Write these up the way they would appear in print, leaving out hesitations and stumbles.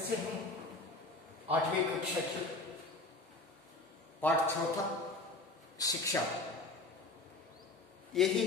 से हम 8वीं कक्षा की पाठ चौथा शिक्षा यही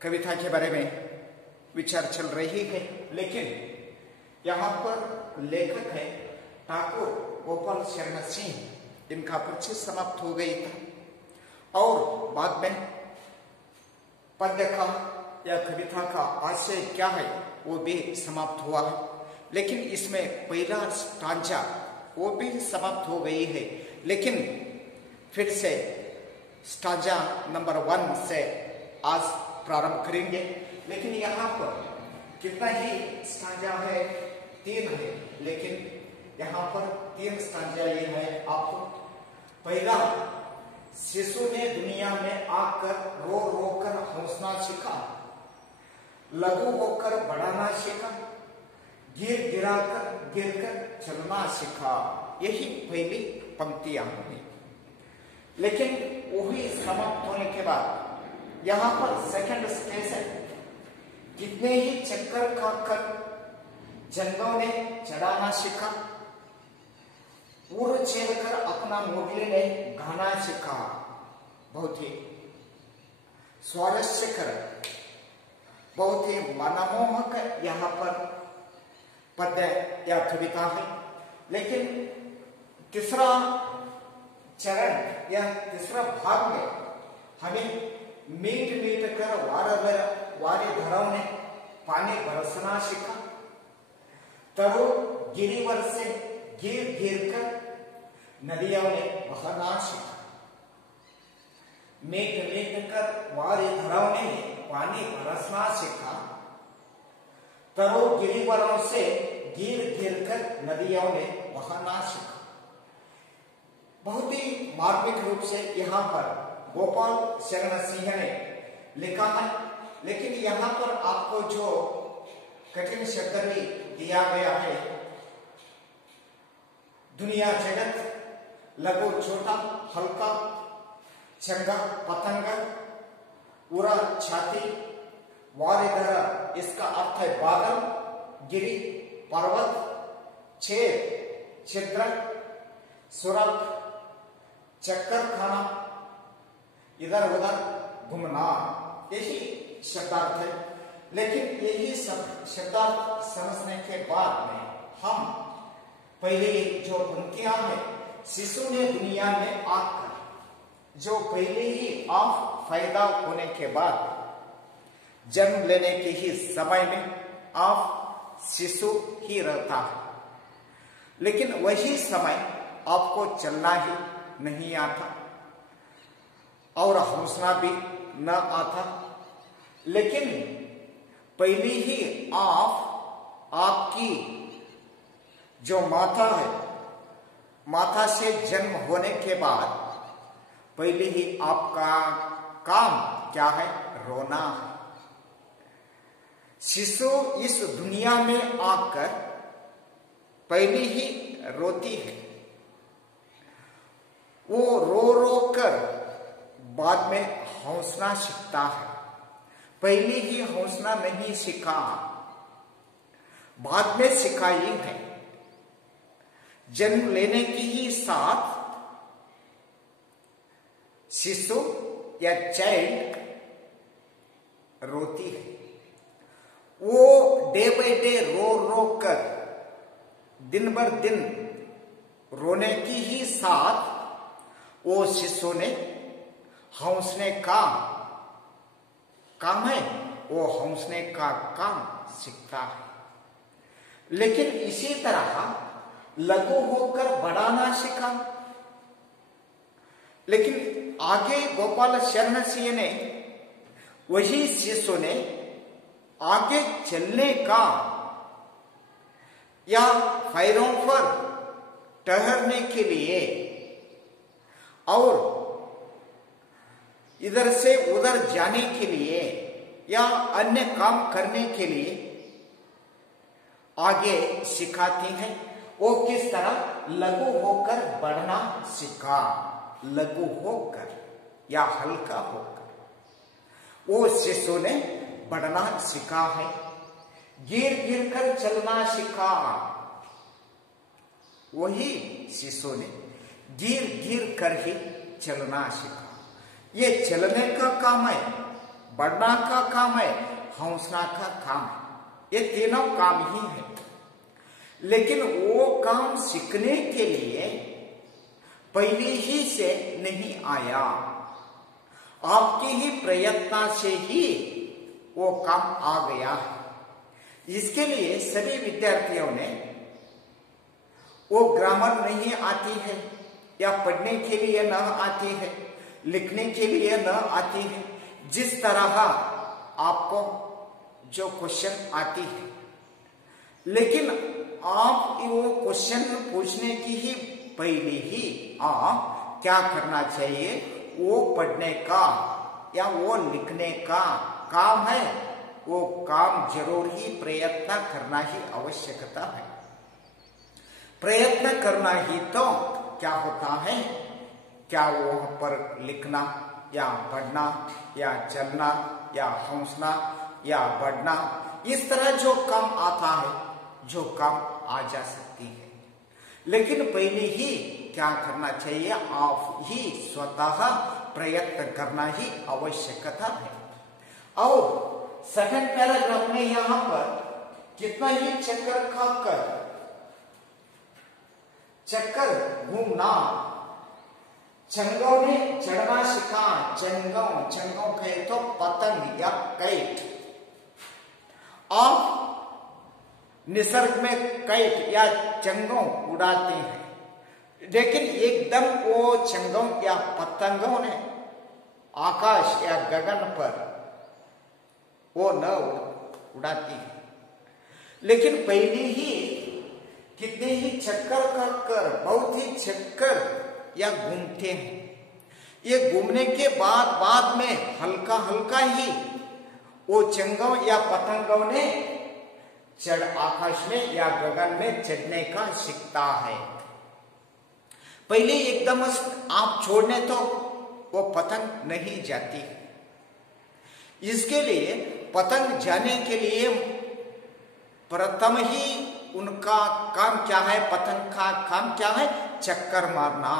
कविता के बारे में विचार चल रही है, लेकिन यहाँ पर लेखक है ठाकुर गोपाल शरण सिंह। इनका परिचय समाप्त हो गई था और बाद में पद्य का या कविता का आशय क्या है वो भी समाप्त हुआ है, लेकिन इसमें पहला स्टांजा वो भी समाप्त हो गई है। लेकिन फिर से स्टांजा नंबर 1 से आज प्रारंभ करेंगे। लेकिन यहाँ पर कितना ही स्टांजा है, 3 है, लेकिन यहाँ पर 3 स्टांजा ये है आपको। पहला, शिशु ने दुनिया में आकर रो रो कर हंसना सीखा, लघु होकर बढ़ाना सीखा, गिर कर चलना सीखा। यही पहली पंक्तियां हैं। लेकिन वही समाप्त होने के बाद यहाँ पर सेकंड स्टेज है। कितने ही चक्कर खाकर जंगलों में चढ़ाना सीखा, उड़ चल कर अपना मुरली ने गाना सीखा। बहुत ही स्वारस्यकर, बहुत ही मनमोहक यहाँ पर पद्य या कविता है। लेकिन तीसरा चरण या तीसरा भाग में हमें मीट कर वारे धराव ने पानी बरसना सीखा, तरो गिरिवर से गिर कर नदियों ने बहना सीखा। मीट कर वारे धराव ने पानी बरसना सीखा, तरो गिरिवरों से गिर कर नदियों ने बहना सीखा। बहुत ही मार्मिक रूप से यहाँ पर गोपाल शरण सिंह ने लिखा है। लेकिन यहाँ पर आपको जो कठिन शब्द भी दिया गया है, दुनिया जगत, लघु छोटा हल्का, चंगा पतंगा, उरा छाती, वारिधर, इसका अर्थ है बादल, गिरी पर्वत, छेद छिद्र, सुरख, चक्कर खाना, इधर उधर घूमना, यही शब्दार्थ है। लेकिन यही सब शब्दार्थ समझने के बाद में हम पहले जो पंक्तियां हैं, शिशु ने दुनिया में आकर, जो पहले ही आप फायदा होने के बाद जन्म लेने के ही समय में आप शिशु ही रहता है, लेकिन वही समय आपको चलना ही नहीं आता और हंसना भी न आता। लेकिन पहले ही आपकी जो माता है, माता से जन्म होने के बाद पहले ही आपका काम क्या है? रोना है। शिशु इस दुनिया में आकर पहले ही रोती है। वो रो रो कर बाद में हंसना सीखता है। पहले ही हंसना नहीं सीखा, बाद में सिखाई है। जन्म लेने की ही साथ शिशु या चाइल्ड रोती है। वो डे बाय डे रो कर दिन भर दिन रोने की ही साथ वो शिशु ने हंसने का काम है, वो हंसने का काम सीखता है। लेकिन इसी तरह लघु होकर बढ़ाना सीखा। लेकिन आगे गोपाल शरण सिंह ने, वही शिशु ने आगे चलने का या पैरों पर ठहरने के लिए और इधर से उधर जाने के लिए या अन्य काम करने के लिए आगे सिखाती हैं। वो किस तरह? लघु होकर बढ़ना सीखा, लघु होकर या हल्का होकर वो शिशु ने बढ़ना सीखा है। गिर कर चलना सीखा, वही शिशु ने गिर गिर कर ही चलना सीखा। ये चलने का काम है, बढ़ना का काम है, हौसला का काम है, ये तीनों काम ही है। लेकिन वो काम सीखने के लिए पहले ही से नहीं आया, आपके ही प्रयत्न से ही वो काम आ गया है। इसके लिए सभी विद्यार्थियों ने, वो ग्रामर नहीं आती है या पढ़ने के लिए न आती है, लिखने के लिए न आती है, जिस तरह आपको जो क्वेश्चन आती है, लेकिन आप वो क्वेश्चन पूछने की ही पहले ही आप क्या करना चाहिए, वो पढ़ने का या वो लिखने का काम है, वो काम जरूर ही प्रयत्न करना ही आवश्यकता है। प्रयत्न करना ही तो क्या होता है, क्या वो पर लिखना या पढ़ना या चलना या हौसला या बढ़ना, इस तरह जो काम आता है, जो काम आ जा सकती है। लेकिन पहले ही क्या करना चाहिए, आप ही स्वतः प्रयत्न करना ही आवश्यकता है। और सेकंड पैराग्राफ में यहां पर कितना ही चक्कर खाकर, चक्कर घूमना, चंगों ने चढ़ना सीखा। चंगों कहे तो पतंग या काइट। आप निसर्ग में काइट या चंगों उड़ाते हैं, लेकिन एकदम वो चंगों या पतंगों ने आकाश या गगन पर वो न उड़ाती है, लेकिन पहले ही कितने ही चक्कर कर, बहुत ही चक्कर या घूमते हैं। ये घूमने के बाद में हल्का हल्का ही वो चंगों या पतंगों ने चढ़ आकाश में या गगन में चढ़ने का सीखता है। पहले एकदम आप छोड़ने तो वो पतंग नहीं जाती। इसके लिए पतंग जाने के लिए प्रथम ही उनका काम क्या है, पतंग का काम क्या है, चक्कर मारना।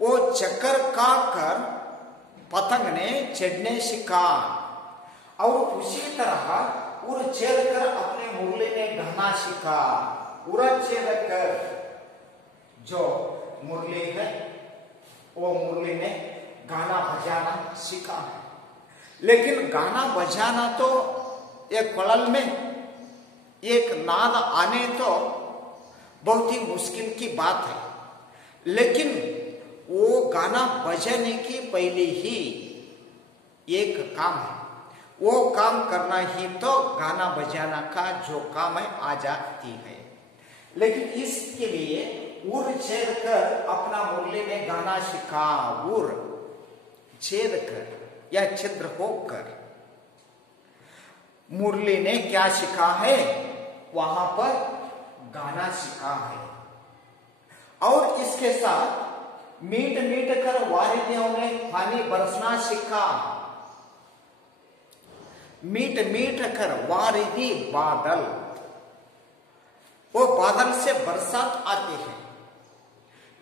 वो चक्कर का कर पतंग ने चढ़ने सीखा, और उसी तरह उड़ चढ़ कर अपने मुरली में गाना सीखा। उड़ चढ़ कर जो मुरली है, वो मुरली में गाना बजाना सीखा। लेकिन गाना बजाना तो एक कलल में एक नाद आने तो बहुत ही मुश्किल की बात है, लेकिन वो गाना बजाने की पहले ही एक काम है, वो काम करना ही तो गाना बजाना का जो काम है आ जाती है। लेकिन इसके लिए उड़ छेद कर अपना मुरली में गाना सीखा। उड़ छेद कर या छिद्र होकर मुरली ने क्या सीखा है, वहां पर गाना सीखा है। और इसके साथ मीट मीट कर वारिधियों ने पानी बरसना सीखा। मीट मीट कर वारिधि बादल, वो बादल से बरसात आती है,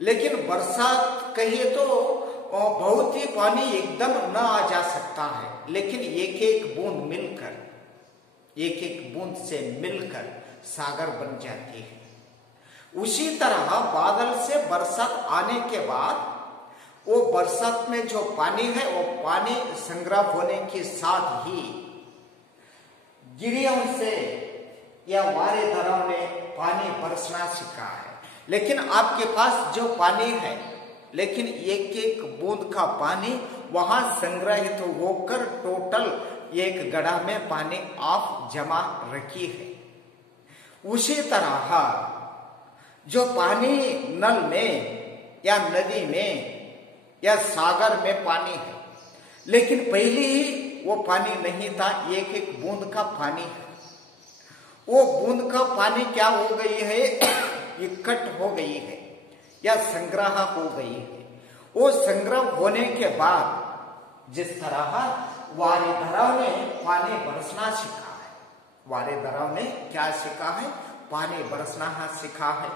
लेकिन बरसात कहिए तो बहुत ही पानी एकदम न आ जा सकता है, लेकिन एक एक बूंद मिलकर, एक एक बूंद से मिलकर सागर बन जाती है। उसी तरह बादल से बरसात आने के बाद वो बरसात में जो पानी है, वो पानी संग्रह होने के साथ ही गिरियों से या वारेदारों ने पानी बरसना सीखा है। लेकिन आपके पास जो पानी है, लेकिन एक एक बूंद का पानी वहां संग्रहित होकर टोटल एक गड्ढा में पानी आप जमा रखी है। उसी तरह जो पानी नल में या नदी में या सागर में पानी है, लेकिन पहले ही वो पानी नहीं था, एक एक बूंद का पानी है। वो बूंद का पानी क्या हो गई है, इकट्ठ हो गई है या संग्रह हो गई है। वो संग्रह होने के बाद जिस तरह वारेधरों ने पानी बरसना सीखा है, वारेधरों ने क्या सीखा है, पानी बरसना सीखा है।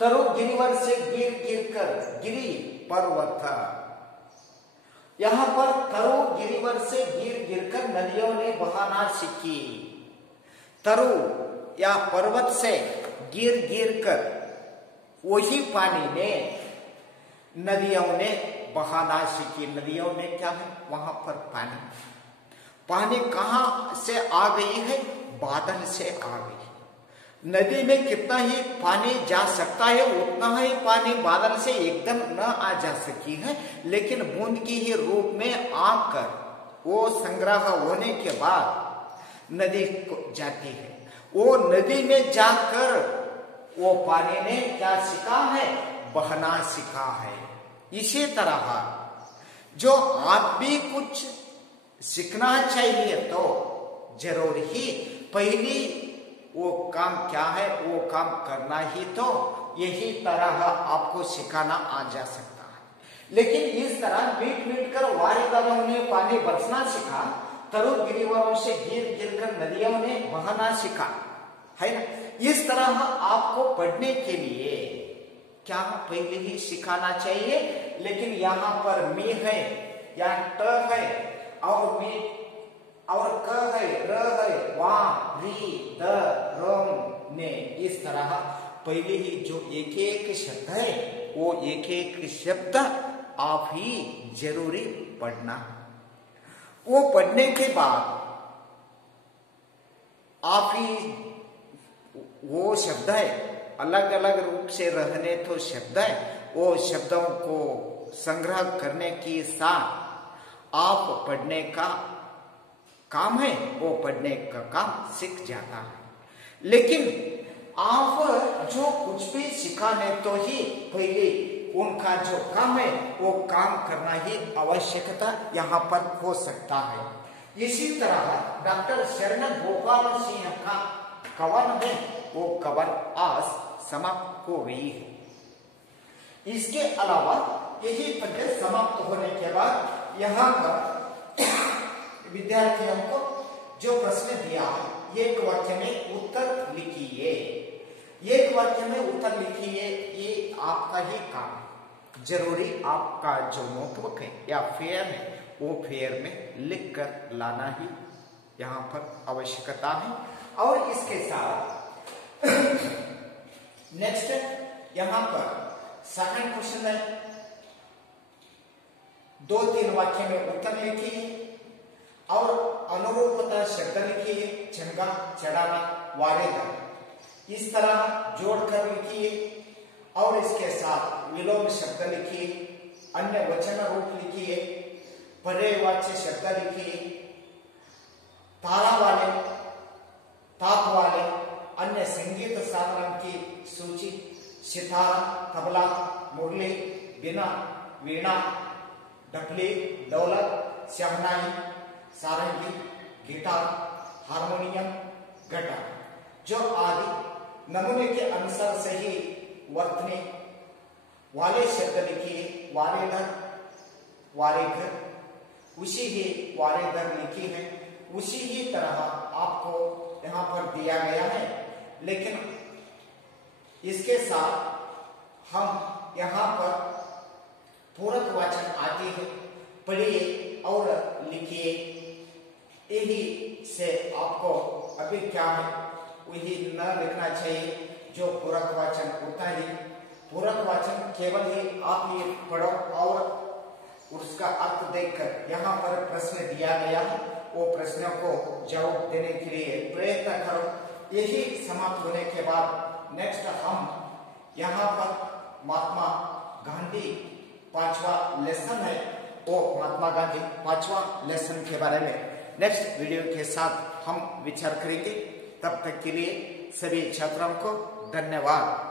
तरु गिरिवर से गिर गिर कर गिरी पर्वत। यहां पर तरु गिरिवर से गिर गिर कर नदियों ने बहाना सीखी। तरु या पर्वत से गिर गिर कर वही पानी ने नदियों ने बहाना सीखी। नदियों में क्या है? वहां पर पानी। पानी कहां से आ गई है? बादल से आ गई। नदी में कितना ही पानी जा सकता है उतना ही पानी बादल से एकदम न आ जा सकी है, लेकिन बूंद की ही रूप में आकर वो संग्रह होने के बाद नदी को जाती है। वो नदी में जाकर वो पानी ने क्या सीखा है? बहना सीखा है। इसी तरह जो आप भी कुछ सीखना चाहिए तो जरूर ही पहली वो काम क्या है? वो काम करना ही तो यही तरह आपको सिखाना आ जा सकता है। लेकिन इस तरह मीट मीट कर वारिदारों ने पानी बरसना सीखा, तरु गिरिवरों से गिर गिर कर नदियों ने बहना सीखा, है ना। इस तरह आपको पढ़ने के लिए क्या पहले ही सिखाना चाहिए। लेकिन यहाँ पर मी है या ट है और मी और क है, र है, वा, री, द, रोम ने, इस तरह पहले ही जो एक एक शब्द है वो एक एक शब्द आप ही जरूरी पढ़ना। वो पढ़ने के बाद आप ही वो शब्द है अलग अलग रूप से रहने तो शब्द है, वो शब्दों को संग्रह करने के साथ आप पढ़ने का काम है, वो पढ़ने का काम सीख जाता है। लेकिन आप जो कुछ भी सिखाने तो ही पहले उनका जो काम है वो काम करना ही आवश्यकता यहाँ पर हो सकता है। इसी तरह डॉक्टर शरण गोपाल सिंह का कवन है वो कवन आज समाप्त हो गई है। इसके अलावा यही पद्य समाप्त होने के बाद यहाँ पर विद्यार्थियों को जो प्रश्न दिया एक वाक्य में उत्तर लिखिए। एक वाक्य में उत्तर लिखिए, ये आपका ही काम। जरूरी आपका जो नोटबुक है या फेयर है वो फेयर में लिख कर लाना ही यहाँ पर आवश्यकता है। और इसके साथ नेक्स्ट यहाँ पर सेकंड क्वेश्चन है, 2-3 वाक्य में उत्तर लिखिए और अनुरूपता शब्द लिखिए। चंगा, चढ़ाना, वारेगा, इस तरह जोड़कर लिखिए। और इसके साथ विलोम शब्द लिखिए, अन्य वचन रूप लिखिए, पर्यायवाची शब्द लिखिए, तारा वाले, ताप वाले, अन्य संगीत साधन की सूची, सितारा, तबला, मुरली, बिना, वीणा, ढपली, ढोलक, शहनाई, सारंगी, गिटार, हारमोनियम, घटा, जो आदि नमूने के अनुसार सही वर्तने वाले शब्द लिखिए। वारेधर, वारेघर, उसी ही वारेधर लिखी है, उसी ही तरह आपको यहाँ पर दिया गया है। लेकिन इसके साथ हम यहाँ पर पूरक वाचन आती है, पढ़िए और लिखिए। यही से आपको अभी क्या है वही न लिखना चाहिए जो पूरक वाचन होता है। पूरक वाचन केवल ही आप ये पढ़ो और उसका अर्थ देखकर यहाँ पर प्रश्न दिया गया है वो प्रश्नों को जवाब देने के लिए प्रयत्न करो। यही समाप्त होने के बाद नेक्स्ट हम यहाँ पर महात्मा गांधी 5वां लेसन है, वो महात्मा गांधी 5वां लेसन के बारे में नेक्स्ट वीडियो के साथ हम विचार करेंगे। तब तक के लिए सभी छात्रों को धन्यवाद।